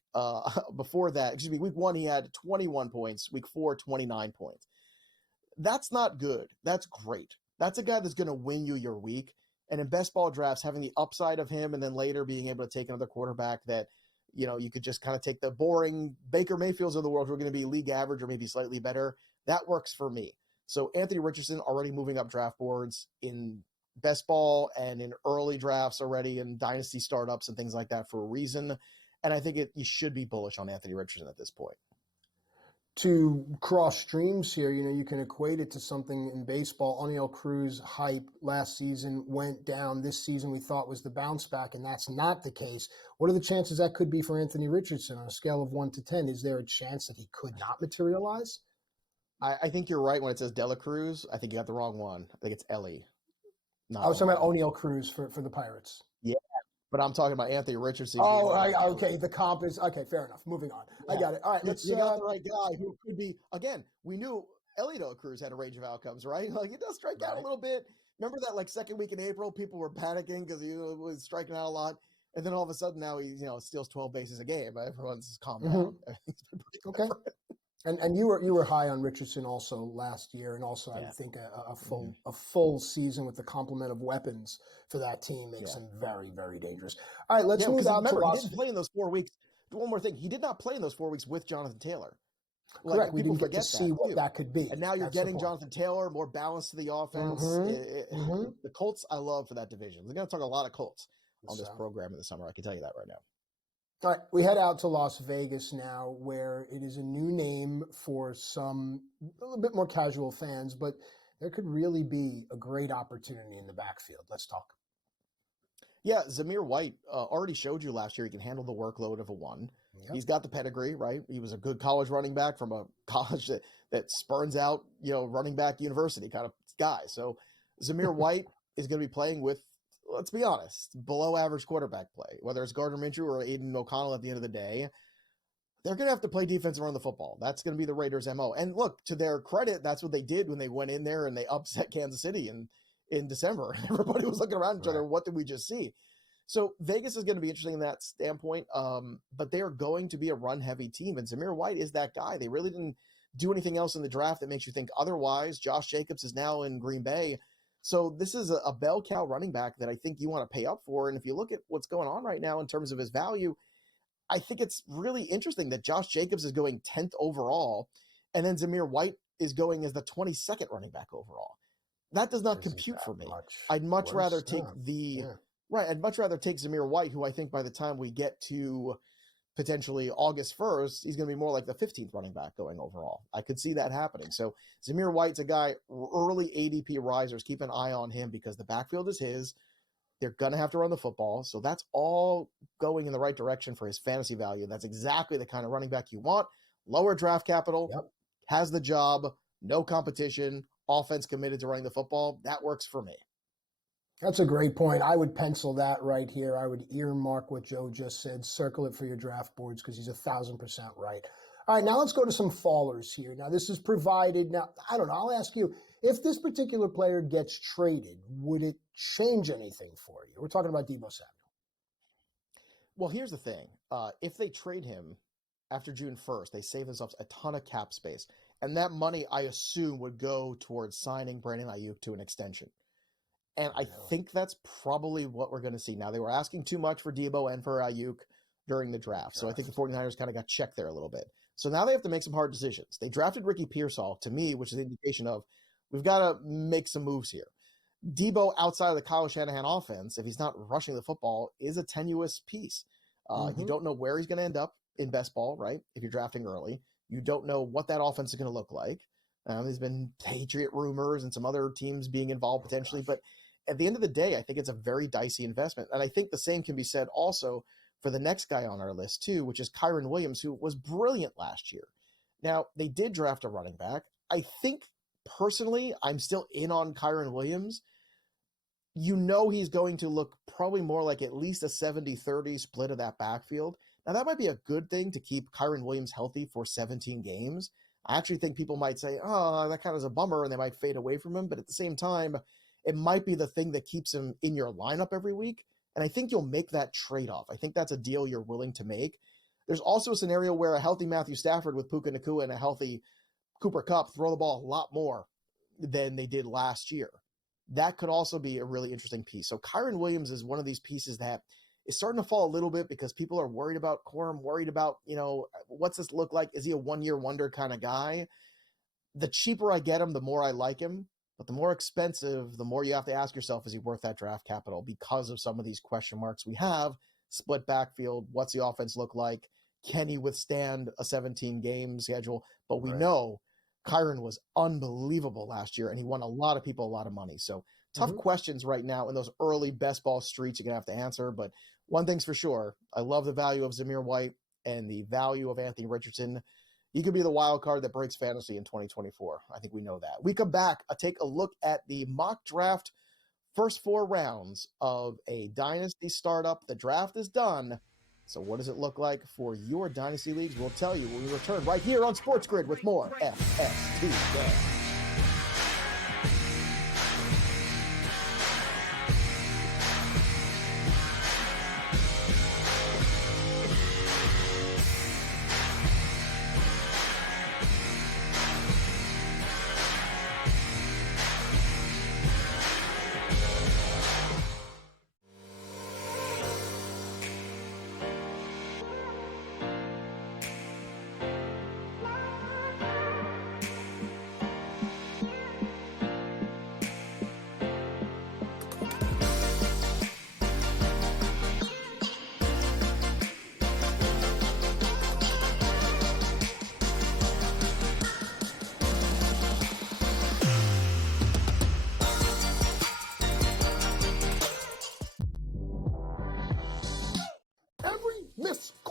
before that, week 1, he had 21 points. Week 4, 29 points. That's not good. That's great. That's a guy that's going to win you your week. And in best ball drafts, having the upside of him and then later being able to take another quarterback that, you could just kind of take the boring Baker Mayfields of the world who are going to be league average or maybe slightly better. That works for me. So Anthony Richardson already moving up draft boards in best ball and in early drafts already in dynasty startups and things like that for a reason. And I think you should be bullish on Anthony Richardson at this point. To cross streams here, you can equate it to something in baseball. O'Neal Cruz hype last season went down. This season we thought was the bounce back, and that's not the case. What are the chances that could be for Anthony Richardson on a scale of 1 to 10? Is there a chance that he could not materialize? I think you're right when it says Dela Cruz. I think you got the wrong one. I think it's Ellie. I was talking about O'Neal Cruz for the Pirates. Yeah, but I'm talking about Anthony Richardson. Okay. The comp is okay. Fair enough. Moving on. Yeah. I got it. All right. You got the right guy who could be. Again, we knew Ellie Dela Cruz had a range of outcomes, right? Like, he does strike out a little bit. Remember that second week in April, people were panicking because he was striking out a lot, and then all of a sudden now he steals 12 bases a game. Everyone's calmed down. Okay. And you were high on Richardson also last year, and also I would think a full season with the complement of weapons for that team makes him very, very dangerous. All right, let's move out to Las Vegas. He didn't play in those 4 weeks. One more thing, he did not play in those 4 weeks with Jonathan Taylor. Correct. We didn't get to see what that could be. And now you're getting Jonathan Taylor, more balance to the offense. The Colts, I love for that division. We're going to talk a lot of Colts on this program in the summer. I can tell you that right now. All right, we head out to Las Vegas now, where it is a new name for some a little bit more casual fans, but there could really be a great opportunity in the backfield. Let's talk. Yeah, Zamir White already showed you last year he can handle the workload of a one. Yep. He's got the pedigree, right? He was a good college running back from a college that spurns out, running back university kind of guy. So Zamir White is going to be playing with, let's be honest, below average quarterback play. Whether it's Gardner Minshew or Aiden O'Connell at the end of the day, they're going to have to play defense and run the football. That's going to be the Raiders' MO. And look, to their credit, that's what they did when they went in there and they upset Kansas City in December. Everybody was looking around each other. What did we just see? So Vegas is going to be interesting in that standpoint, but they are going to be a run-heavy team, and Zamir White is that guy. They really didn't do anything else in the draft that makes you think otherwise. Josh Jacobs is now in Green Bay. So this is a bell cow running back that I think you want to pay up for, and if you look at what's going on right now in terms of his value, I think it's really interesting that Josh Jacobs is going 10th overall, and then Zamir White is going as the 22nd running back overall. That does not compute for me. I'd much rather take I'd much rather take Zamir White, who I think by the time we get to potentially August 1st, he's going to be more like the 15th running back going overall. I could see that happening. So Zamir White's a guy, early ADP risers, keep an eye on him because the backfield is his. They're going to have to run the football. So that's all going in the right direction for his fantasy value. That's exactly the kind of running back you want. Lower draft capital, has the job, no competition, offense committed to running the football. That works for me. That's a great point. I would pencil that right here. I would earmark what Joe just said, circle it for your draft boards because he's 1,000% right. All right, now let's go to some fallers here. Now, this is provided. Now, I don't know. I'll ask you, if this particular player gets traded, would it change anything for you? We're talking about Deebo Samuel. Well, here's the thing. If they trade him after June 1st, they save themselves a ton of cap space. And that money, I assume, would go towards signing Brandon Ayuk to an extension. And I think that's probably what we're going to see. Now, they were asking too much for Deebo and for Ayuk during the draft. So I think the 49ers kind of got checked there a little bit. So now they have to make some hard decisions. They drafted Ricky Pearsall, to me, which is an indication of we've got to make some moves here. Deebo, outside of the Kyle Shanahan offense, if he's not rushing the football, is a tenuous piece. You don't know where he's going to end up in best ball, right? If you're drafting early. You don't know what that offense is going to look like. There's been Patriot rumors and some other teams being involved potentially, but at the end of the day, I think it's a very dicey investment. And I think the same can be said also for the next guy on our list too, which is Kyren Williams, who was brilliant last year. Now, they did draft a running back. I think personally, I'm still in on Kyren Williams. He's going to look probably more like at least a 70-30 split of that backfield. Now, that might be a good thing to keep Kyren Williams healthy for 17 games. I actually think people might say, oh, that kind of is a bummer, and they might fade away from him. But at the same time, it might be the thing that keeps him in your lineup every week. And I think you'll make that trade-off. I think that's a deal you're willing to make. There's also a scenario where a healthy Matthew Stafford with Puka Nacua and a healthy Cooper Kupp throw the ball a lot more than they did last year. That could also be a really interesting piece. So Kyren Williams is one of these pieces that is starting to fall a little bit because people are worried about Corum, worried about, what's this look like? Is he a one-year wonder kind of guy? The cheaper I get him, the more I like him. But the more expensive, the more you have to ask yourself, is he worth that draft capital because of some of these question marks we have? Split backfield, what's the offense look like? Can he withstand a 17-game schedule? But we know Kyren was unbelievable last year, and he won a lot of people a lot of money. So tough questions right now in those early best ball streets you're going to have to answer. But one thing's for sure, I love the value of Zamir White and the value of Anthony Richardson. He could be the wild card that breaks fantasy in 2024. I think we know that. We come back, take a look at the mock draft first 4 rounds of a dynasty startup. The draft is done. So what does it look like for your dynasty leagues? We'll tell you when we return right here on SportsGrid with more FST.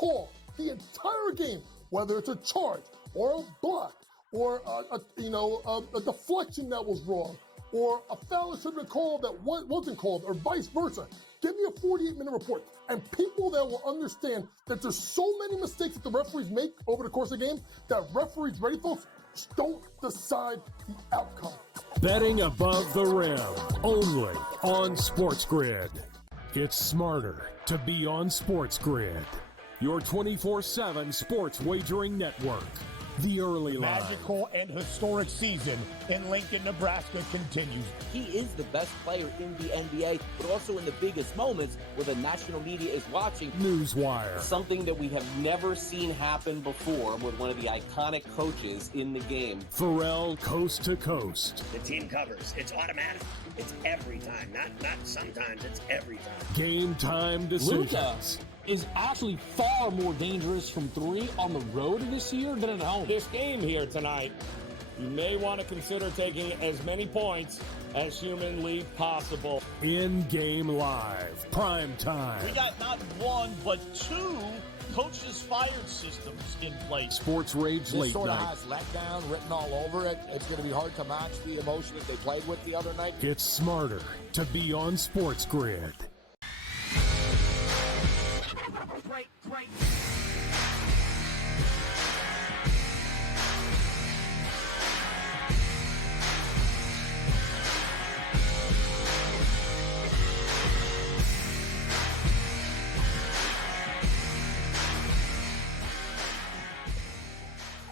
call the entire game, whether it's a charge or a block or a deflection that was wrong or a foul that should have been called that wasn't called or vice versa. Give me a 48-minute report. And people that will understand that there's so many mistakes that the referees make over the course of the game that referees, ready folks, just don't decide the outcome. Betting above the rim, only on SportsGrid. It's smarter to be on SportsGrid. Your 24/7 sports wagering network. The early line. Magical and historic season in Lincoln, Nebraska continues. He is the best player in the NBA, but also in the biggest moments where the national media is watching. Newswire. Something that we have never seen happen before with one of the iconic coaches in the game. Pharrell, coast to coast. The team covers. It's automatic. It's every time. Not sometimes. It's every time. Game time decisions. Luka is actually far more dangerous from three on the road this year than at home. This game here tonight, you may want to consider taking as many points as humanly possible. In-game live, prime time. We got not one, but two coaches fired systems in place. Sports Rage This Late sort of Night. has letdown written all over it. It's going to be hard to match the emotion that they played with the other night. It's smarter to be on SportsGrid. Great.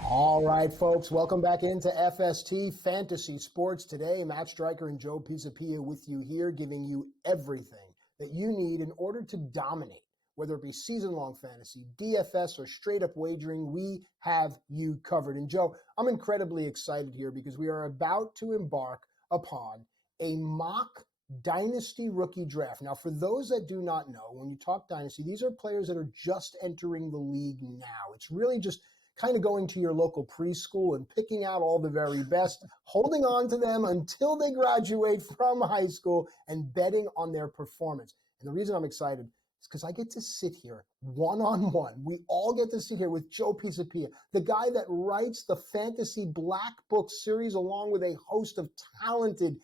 All right, folks, welcome back into FST Fantasy Sports today. Matt Striker and Joe Pisapia with you here, giving you everything that you need in order to dominate, whether it be season-long fantasy, DFS, or straight-up wagering. We have you covered. And Joe, I'm incredibly excited here because we are about to embark upon a mock Dynasty rookie draft. Now, for those that do not know, when you talk Dynasty, these are players that are just entering the league now. It's really just kind of going to your local preschool and picking out all the very best, holding on to them until they graduate from high school and betting on their performance. And the reason I'm excited is because I get to sit here one-on-one. We all get to sit here with Joe Pisapia, the guy that writes the Fantasy Black Book series along with a host of talented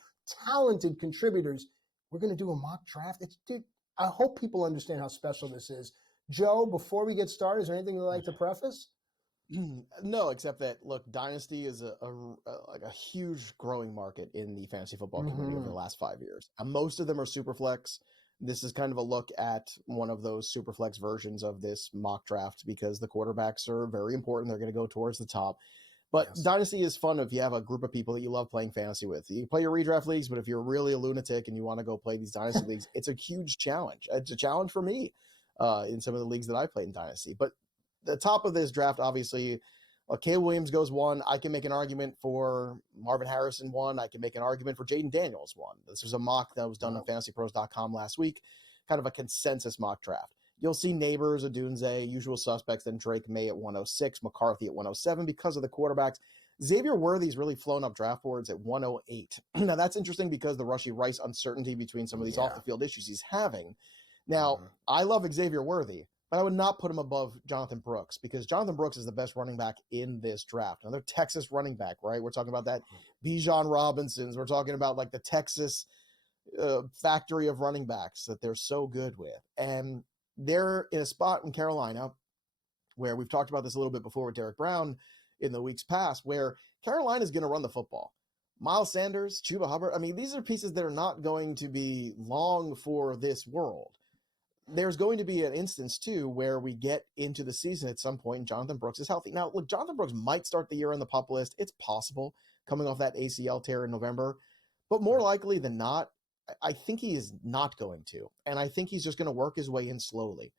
contributors. We're going to do a mock draft. Dude, I hope people understand how special this is. Joe, before we get started, is there anything you'd like to preface? No, except that, look, Dynasty is like a huge growing market in the fantasy football community over the last 5 years. And most of them are Superflex. This is kind of a look at one of those Superflex versions of this mock draft because the quarterbacks are very important. They're going to go towards the top. But yes, Dynasty is fun if you have a group of people that you love playing fantasy with. You play your redraft leagues, but if you're really a lunatic and you want to go play these Dynasty leagues, it's a huge challenge. It's a challenge for me in some of the leagues that I played in Dynasty. But the top of this draft, obviously, Caleb Williams goes 1. I can make an argument for Marvin Harrison 1. I can make an argument for Jaden Daniels 1. This was a mock that was done on fantasypros.com last week, kind of a consensus mock draft. You'll see Neighbors, Odunze, usual suspects, then Drake May at 106, McCarthy at 107 because of the quarterbacks. Xavier Worthy's really flown up draft boards at 108. Now, that's interesting because the Rushy Rice uncertainty between some of these off-the-field issues he's having. Now, I love Xavier Worthy, but I would not put him above Jonathan Brooks because Jonathan Brooks is the best running back in this draft. Another Texas running back, right? We're talking about that Bijan Robinsons. We're talking about like the Texas factory of running backs that they're so good with. And they're in a spot in Carolina where we've talked about this a little bit before with Derek Brown in the weeks past, where Carolina is going to run the football. Miles Sanders, Chuba Hubbard, I mean, these are pieces that are not going to be long for this world. There's going to be an instance, too, where we get into the season at some point and Jonathan Brooks is healthy. Now, look, Jonathan Brooks might start the year on the PUP list. It's possible coming off that ACL tear in November. But more likely than not, I think he is not going to. And I think he's just going to work his way in slowly.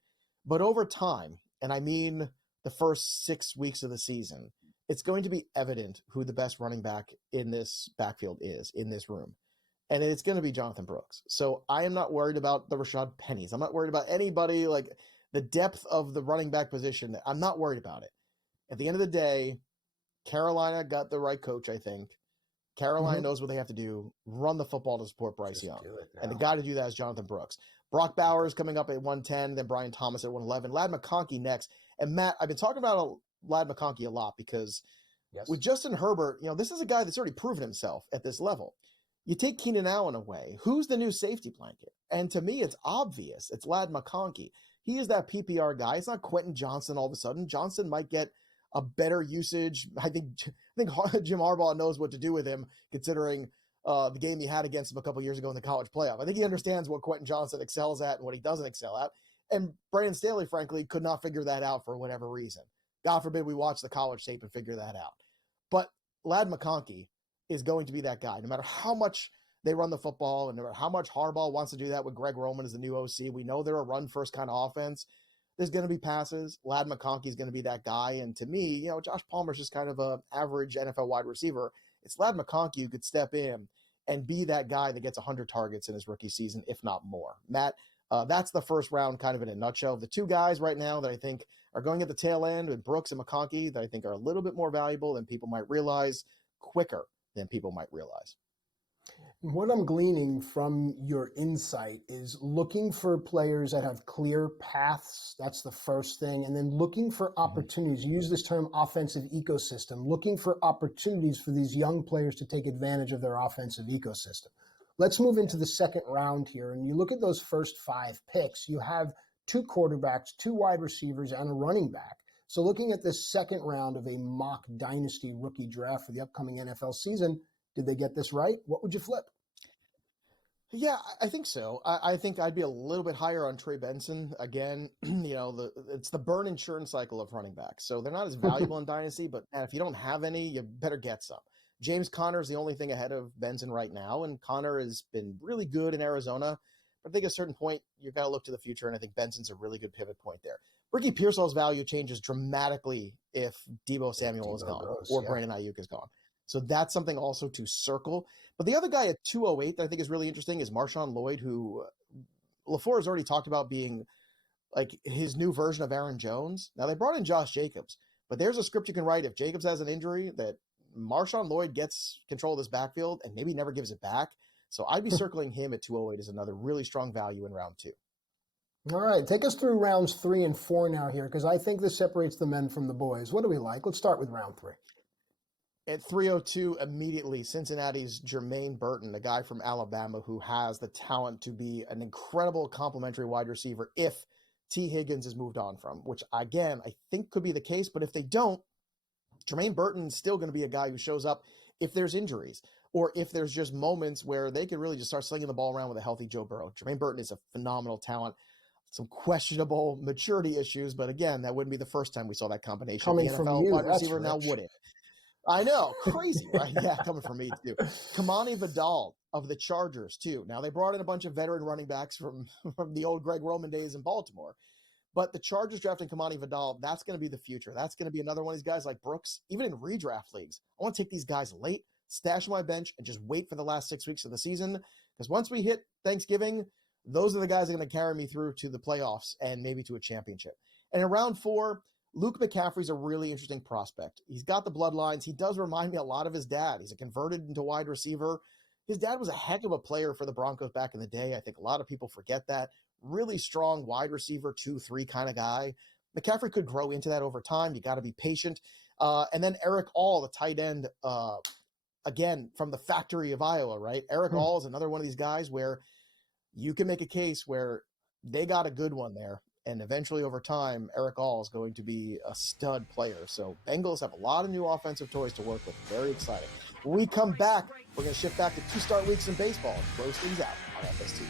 But over time, and I mean the first 6 weeks of the season, it's going to be evident who the best running back in this backfield is in this room. And it's going to be Jonathan Brooks. So I am not worried about the Rashad Pennies. I'm not worried about anybody, like the depth of the running back position. I'm not worried about it. At the end of the day, Carolina got the right coach, I think. Carolina knows what they have to do, run the football to support Bryce Young. And the guy to do that is Jonathan Brooks. Brock Bowers coming up at 110, then Brian Thomas at 111. Ladd McConkey next. And Matt, I've been talking about Ladd McConkey a lot because with Justin Herbert, this is a guy that's already proven himself at this level. You take Keenan Allen away. Who's the new safety blanket? And to me, it's obvious. It's Ladd McConkey. He is that PPR guy. It's not Quentin Johnson all of a sudden. Johnson might get a better usage. I think Jim Harbaugh knows what to do with him, considering the game he had against him a couple years ago in the college playoff. I think he understands what Quentin Johnson excels at and what he doesn't excel at. And Brandon Staley, frankly, could not figure that out for whatever reason. God forbid we watch the college tape and figure that out. But Ladd McConkey is going to be that guy. No matter how much they run the football and no matter how much Harbaugh wants to do that with Greg Roman as the new OC, we know they're a run-first kind of offense. There's going to be passes. Ladd McConkey is going to be that guy. And to me, Josh Palmer's just kind of an average NFL wide receiver. It's Ladd McConkey who could step in and be that guy that gets 100 targets in his rookie season, if not more. Matt, that's the first round kind of in a nutshell. The two guys right now that I think are going at the tail end with Brooks and McConkey that I think are a little bit more valuable than people might realize, quicker than people might realize. What I'm gleaning from your insight is looking for players that have clear paths. That's the first thing. And then looking for opportunities. You use this term offensive ecosystem, looking for opportunities for these young players to take advantage of their offensive ecosystem. Let's move into the second round here. And you look at those first 5 picks, you have 2 quarterbacks, 2 wide receivers, and a running back. So looking at this second round of a mock dynasty rookie draft for the upcoming NFL season, did they get this right? What would you flip? Yeah, I think so. I think I'd be a little bit higher on Trey Benson. Again, it's the burn insurance cycle of running backs. So they're not as valuable in Dynasty, but if you don't have any, you better get some. James Conner is the only thing ahead of Benson right now, and Conner has been really good in Arizona. But I think at a certain point, you've got to look to the future, and I think Benson's a really good pivot point there. Ricky Pearsall's value changes dramatically if Deebo Samuel is gone or Brandon Ayuk is gone. So that's something also to circle. But the other guy at 208 that I think is really interesting is Marshawn Lloyd, who LaFleur has already talked about being like his new version of Aaron Jones. Now, they brought in Josh Jacobs, but there's a script you can write if Jacobs has an injury that Marshawn Lloyd gets control of this backfield and maybe never gives it back. So I'd be circling him at 208 as another really strong value in round 2. All right, take us through rounds 3 and 4 now here, because I think this separates the men from the boys. What do we like? Let's start with round 3. At 302, immediately, Cincinnati's Jermaine Burton, a guy from Alabama who has the talent to be an incredible complementary wide receiver if T. Higgins is moved on from, which, again, I think could be the case. But if they don't, Jermaine Burton is still going to be a guy who shows up if there's injuries or if there's just moments where they could really just start slinging the ball around with a healthy Joe Burrow. Jermaine Burton is a phenomenal talent. Some questionable maturity issues, but again, that wouldn't be the first time we saw that combination. Coming the NFL from you, wide that's receiver rich. now wouldn't. I know, crazy, right? Yeah, coming from me too. Kamani Vidal of the Chargers too. Now they brought in a bunch of veteran running backs from the old Greg Roman days in Baltimore, but the Chargers drafting Kamani Vidal, that's going to be the future. That's going to be another one of these guys like Brooks, even in redraft leagues. I want to take these guys late, stash on my bench, and just wait for the last 6 weeks of the season, because once we hit Thanksgiving, those are the guys that are going to carry me through to the playoffs and maybe to a championship. And in round 4, Luke McCaffrey's a really interesting prospect. He's got the bloodlines. He does remind me a lot of his dad. He's a converted into wide receiver. His dad was a heck of a player for the Broncos back in the day. I think a lot of people forget that. Really strong wide receiver, 2-3 kind of guy. McCaffrey could grow into that over time. You got to be patient. And then Eric All, the tight end, again, from the factory of Iowa, right? Eric All is another one of these guys where you can make a case where they got a good one there. And eventually over time, Eric All is going to be a stud player. So Bengals have a lot of new offensive toys to work with. Very exciting. When we come back, we're going to shift back to 2 start weeks in baseball and close things out on FST.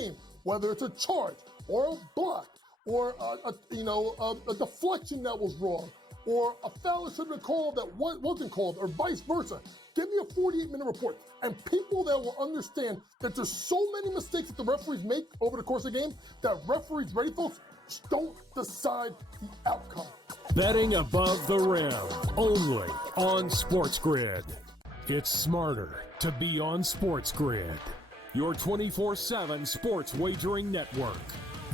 game, whether it's a charge or a block or a deflection that was wrong or a foul that should have been called that wasn't called or vice versa. Give me a 48-minute report. And people that will understand that there's so many mistakes that the referees make over the course of the game that referees, ready folks, don't decide the outcome. Betting above the rim, only on SportsGrid. It's smarter to be on SportsGrid. Your 24/7 sports wagering network.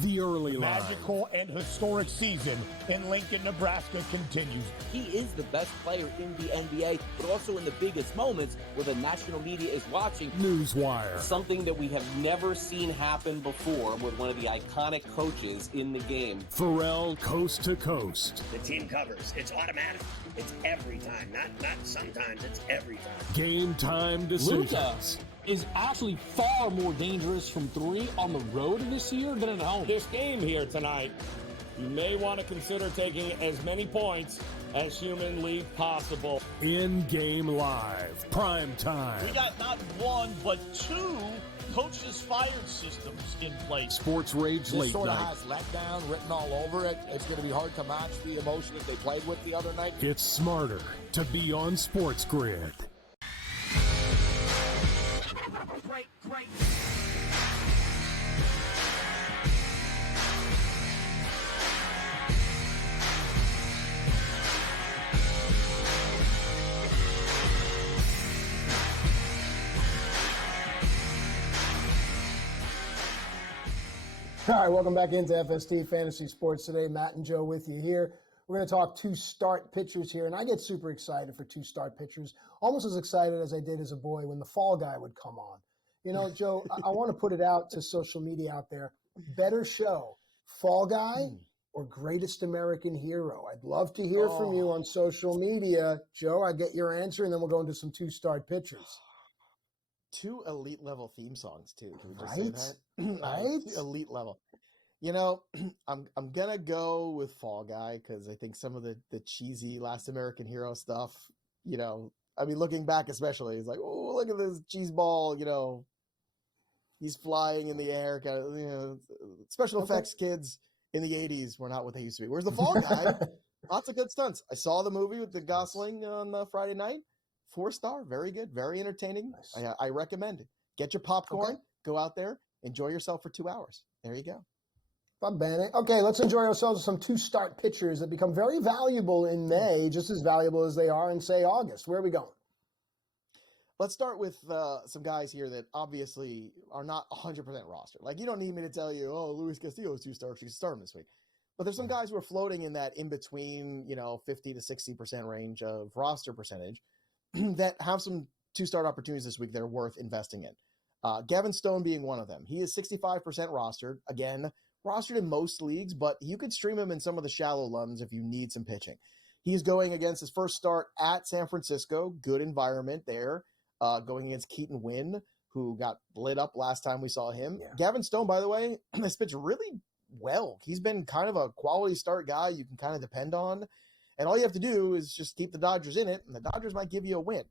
The early line. Magical and historic season in Lincoln, Nebraska continues. He is the best player in the NBA, but also in the biggest moments where the national media is watching. Newswire. Something that we have never seen happen before with one of the iconic coaches in the game. Pharrell coast to coast. The team covers. It's automatic. It's every time. Not sometimes. It's every time. Game time decisions. Luka is actually far more dangerous from three on the road this year than at home. This game here tonight, you may want to consider taking as many points as humanly possible. In-game live, prime time. We got not one, but two coaches fired systems in place. Sports Rage This late sort of night. has letdown written all over it. It's going to be hard to match the emotion that they played with the other night. It's smarter to be on SportsGrid. Great. All right, welcome back into FST Fantasy Sports today. Matt and Joe with you here. We're going to talk two start pitchers here, and I get super excited for two start pitchers, almost as excited as I did as a boy when the Fall Guy would come on. You know, Joe, I want to put it out to social media out there. Better show, Fall Guy or Greatest American Hero? I'd love to hear from you on social media. Joe, I get your answer, and then we'll go into some two start pitchers. Two elite level theme songs too. Can we just Right? say that? Right? Elite level. You know, I'm gonna go with Fall Guy because I think some of the cheesy Last American Hero stuff, you know, I mean, looking back especially, it's like, oh, look at this cheese ball, you know, he's flying in the air, kind of, you know, special effects kids in the 80s were not what they used to be. Whereas the Fall Guy, lots of good stunts. I saw the movie with the Gosling on Friday night. 4-star, very good, very entertaining. Nice. I recommend it. Get your popcorn, go out there, enjoy yourself for 2 hours. There you go. Not bad. Okay, let's enjoy ourselves with some two start pitchers that become very valuable in May, just as valuable as they are in, say, August. Where are we going? Let's start with some guys here that obviously are not 100% rostered. Like, you don't need me to tell you, oh, Luis Castillo's 2 stars, you can start him this week. But there's some guys who are floating in that in-between, 50 to 60% range of roster percentage that have some 2-start opportunities this week that are worth investing in. Gavin Stone being one of them. He is 65% rostered. Again, rostered in most leagues, but you could stream him in some of the shallow lungs if you need some pitching. He's going against his first start at San Francisco. Good environment there. Going against Keaton Wynn, who got lit up last time we saw him. Yeah. Gavin Stone, by the way, has pitched really well. He's been kind of a quality start guy you can kind of depend on. And all you have to do is just keep the Dodgers in it, and the Dodgers might give you a win.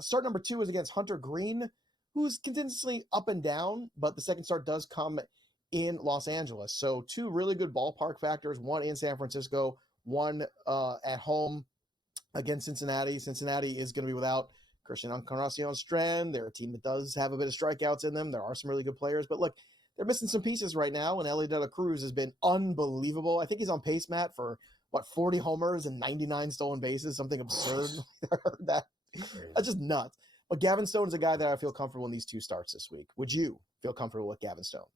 Start number 2 is against Hunter Green, who's consistently up and down, but the second start does come in Los Angeles. So 2 really good ballpark factors, one in San Francisco, one at home against Cincinnati. Cincinnati is going to be without Christian Encarnacion-Strand. They're a team that does have a bit of strikeouts in them. There are some really good players, but look, they're missing some pieces right now, and Ellie De La Cruz has been unbelievable. I think he's on pace, Matt, for 40 homers and 99 stolen bases, something absurd. I heard that. That's just nuts. But Gavin Stone is a guy that I feel comfortable in these 2 starts this week. Would you feel comfortable with Gavin Stone?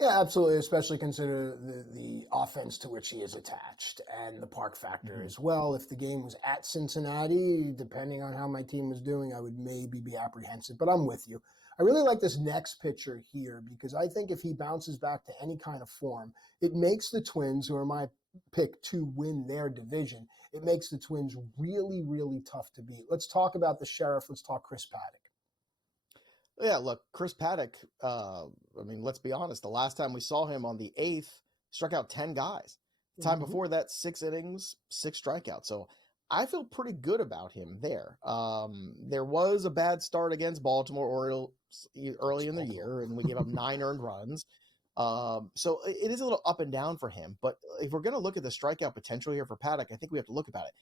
Yeah, absolutely, especially consider the offense to which he is attached and the park factor as well. If the game was at Cincinnati, depending on how my team was doing, I would maybe be apprehensive, but I'm with you. I really like this next pitcher here because I think if he bounces back to any kind of form, it makes the Twins, who are my pick to win their division, it makes the Twins really, really tough to beat. Let's talk about the Sheriff. Let's talk Chris Paddock. Yeah, look, Chris Paddock, let's be honest. The last time we saw him on the 8th, struck out 10 guys. The time before that, 6 innings, 6 strikeouts. So I feel pretty good about him there. There was a bad start against Baltimore Orioles early in the year, and we gave up 9 earned runs. So it is a little up and down for him. But if we're going to look at the strikeout potential here for Paddock, I think we have to look about it.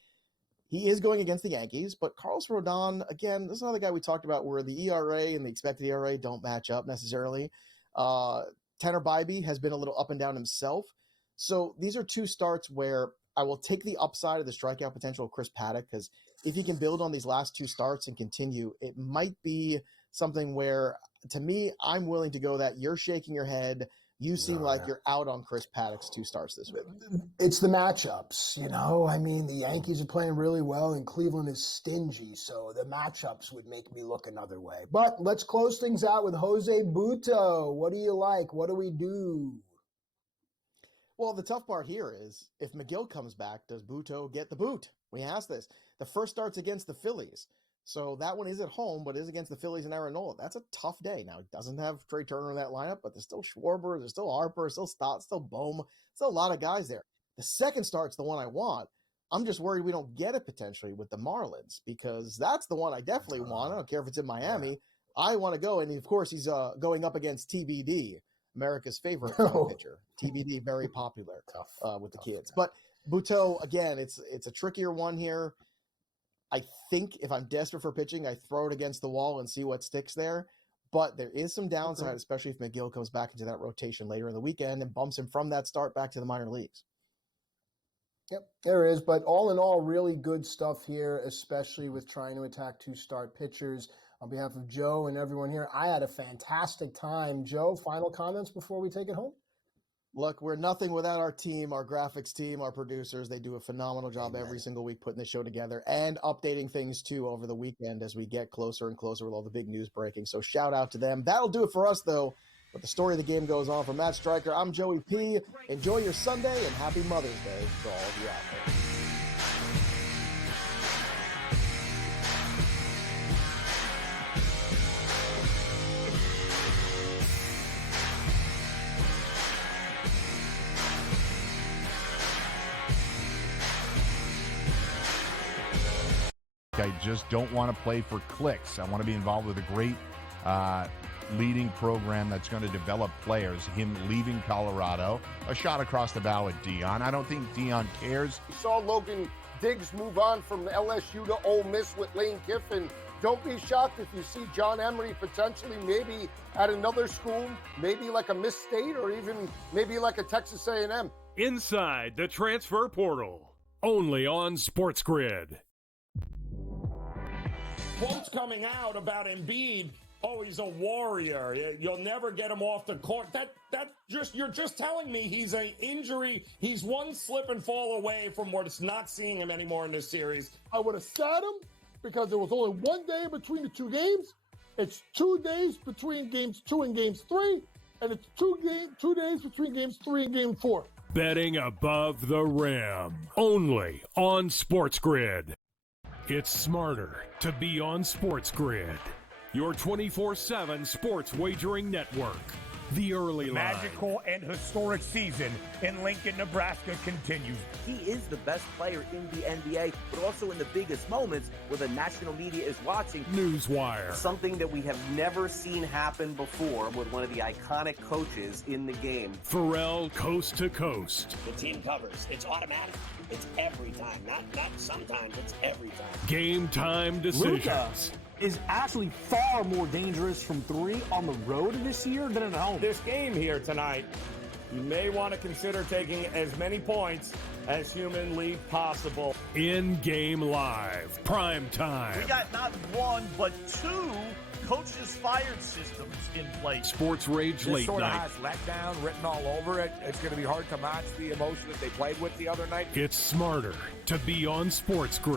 He is going against the Yankees, but Carlos Rodon, again, this is another guy we talked about where the ERA and the expected ERA don't match up necessarily. Tanner Bybee has been a little up and down himself. So these are 2 starts where I will take the upside of the strikeout potential of Chris Paddock, because if he can build on these last 2 starts and continue, it might be something where, to me, I'm willing to go that you're shaking your head. You seem like you're out on Chris Paddock's 2 starts this week. It's the matchups, I mean, the Yankees are playing really well and Cleveland is stingy, so the matchups would make me look another way. But let's close things out with Jose Butto. What do you like? What do we do? Well, the tough part here is if McGill comes back, does Butto get the boot? We asked this. The first start's against the Phillies. So that one is at home, but is against the Phillies and Aaron Nola. That's a tough day. Now, he doesn't have Trey Turner in that lineup, but there's still Schwarber, there's still Harper, still Stott, still Bohm. Still a lot of guys there. The second start's the one I want. I'm just worried we don't get it potentially with the Marlins, because that's the one I definitely want. I don't care if it's in Miami. I want to go, and of course he's going up against TBD, America's favorite pitcher. TBD, very popular with the kids. But Butto, again, it's a trickier one here. I think if I'm desperate for pitching, I throw it against the wall and see what sticks there. But there is some downside, especially if McGill comes back into that rotation later in the weekend and bumps him from that start back to the minor leagues. Yep, there is. But all in all, really good stuff here, especially with trying to attack 2-start pitchers. On behalf of Joe and everyone here, I had a fantastic time. Joe, final comments before we take it home? Look, we're nothing without our team, our graphics team, our producers. They do a phenomenal job every single week putting the show together and updating things too over the weekend as we get closer and closer with all the big news breaking. So shout out to them. That'll do it for us, though. But the story of the game goes on. For Matt Striker, I'm Joey P. Enjoy your Sunday and happy Mother's Day to all of you out there. I just don't want to play for clicks. I want to be involved with a great leading program that's going to develop players. Him leaving Colorado, a shot across the bow at Dion. I don't think Dion cares. We saw Logan Diggs move on from LSU to Ole Miss with Lane Kiffin. Don't be shocked if you see John Emery potentially maybe at another school, maybe like a Miss State or even maybe like a Texas A&M. Inside the transfer portal, only on SportsGrid. Quotes coming out about Embiid. Oh, he's a warrior. You'll never get him off the court. You're just telling me he's an injury. He's one slip and fall away from what's not seeing him anymore in this series. I would have sat him because there was only 1 day between the 2 games. It's 2 days between games 2 and games 3, and it's 2 days between games 3 and game 4. Betting above the rim, only on SportsGrid. It's smarter to be on SportsGrid, your 24/7 sports wagering network. The early line. Magical and historic season in Lincoln, Nebraska continues. He is the best player in the NBA, but also in the biggest moments where the national media is watching. Newswire. Something that we have never seen happen before with one of the iconic coaches in the game. Pharrell, coast to coast. The team covers. It's automatic. It's every time. Not sometimes. It's every time. Game time decisions. Luka is actually far more dangerous from 3 on the road this year than at home. This game here tonight, you may want to consider taking as many points as humanly possible. In-game live, prime time. We got not 1, but 2 coaches fired systems in place. Sports Rage Late sort Night. of has letdown written all over it. It's going to be hard to match the emotion that they played with the other night. It's smarter to be on SportsGrid.